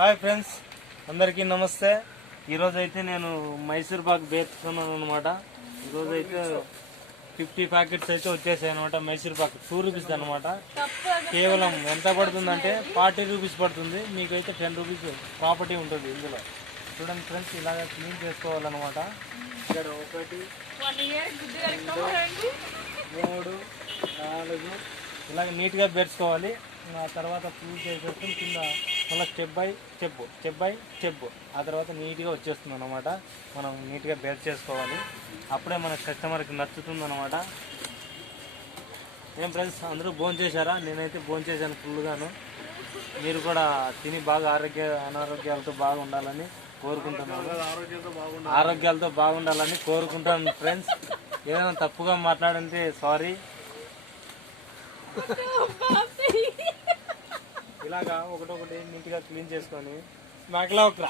Hi friends, అందరికీ నమస్తే. ఈరోజైతే నేను మైసూర్ పాక్ బేస్తున్నాను అనమాట. ఈరోజైతే 50 ప్యాకెట్స్ అయితే వచ్చేసాయి అనమాట. మైసూర్ పాక్ 2 రూపీస్ అనమాట. కేవలం ఎంత పడుతుందంటే 40 రూపీస్ పడుతుంది. మీకైతే 10 రూపీస్ ప్రాపర్టీ ఉంటుంది ఇందులో. చూడండి ఫ్రెండ్స్, ఇలాగ క్లీన్ చేసుకోవాలన్నమాట. ఇక్కడ 1 2 3 4 ఇలాగ నీట్గా బెరుచుకోవాలి. ఆ తర్వాత క్లీన్ చేసేసుకుని కింద మళ్ళీ స్టెప్ బై స్టెప్ ఆ తర్వాత నీట్గా వచ్చేస్తుంది అనమాట. మనం నీట్గా బెర్ చేసుకోవాలి. అప్పుడే మన కస్టమర్కి నచ్చుతుంది అనమాట. ఏం ఫ్రెండ్స్, అందరూ భోజనం చేశారా? నేనైతే భోజనం చేశాను ఫుల్గాను. మీరు కూడా తిని బాగా అనారోగ్యాలతో బాగా ఉండాలని కోరుకుంటున్నాను. ఆరోగ్యాలతో బాగుండాలని కోరుకుంటాను ఫ్రెండ్స్. ఏదైనా తప్పుగా మాట్లాడంటే సారీ. ఇలాగా ఒకటొకటి నీట్గా క్లీన్ చేసుకొని మేకలా ఒకరా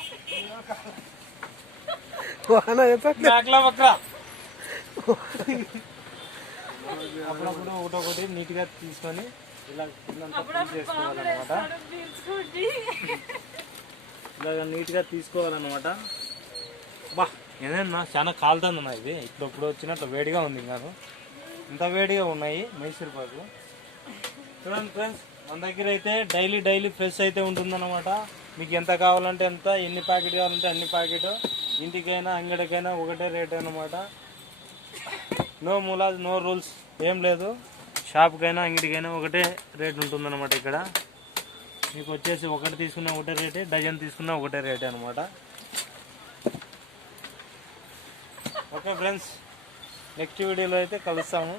అప్పుడప్పుడు ఒకటొకటి నీట్గా తీసుకొని ఇలా క్లీన్ చేసుకోవాలన్నమాట. ఇలాగ నీట్గా తీసుకోవాలన్నమాట. బా ఏదైనా చాలా కాలుతుందన్నా. ఇది ఇప్పుడు వచ్చినట్లు వేడిగా ఉంది. ఇంకాను ఇంత వేడిగా ఉన్నాయి మైసూర్ పాకు. చూడండి ఫ్రెండ్స్, మన దగ్గర అయితే డైలీ ఫ్రెష్ అయితే ఉంటుందన్నమాట. మీకు ఎంత కావాలంటే ఎంత, ఎన్ని ప్యాకెట్ కావాలంటే అన్ని ప్యాకెట్. ఇంటికైనా అంగడికైనా ఒకటే రేట్ అనమాట. నో మూలాజ్ నో రూల్స్ ఏం లేదు. షాప్కైనా అంగడికైనా ఒకటే రేట్ ఉంటుందన్నమాట. ఇక్కడ మీకు వచ్చేసి ఒకటి తీసుకున్న ఒకటే రేటే, డజన్ తీసుకున్న ఒకటే రేటే అనమాట. ఓకే ఫ్రెండ్స్, నెక్స్ట్ వీడియోలో అయితే కలుస్తాము.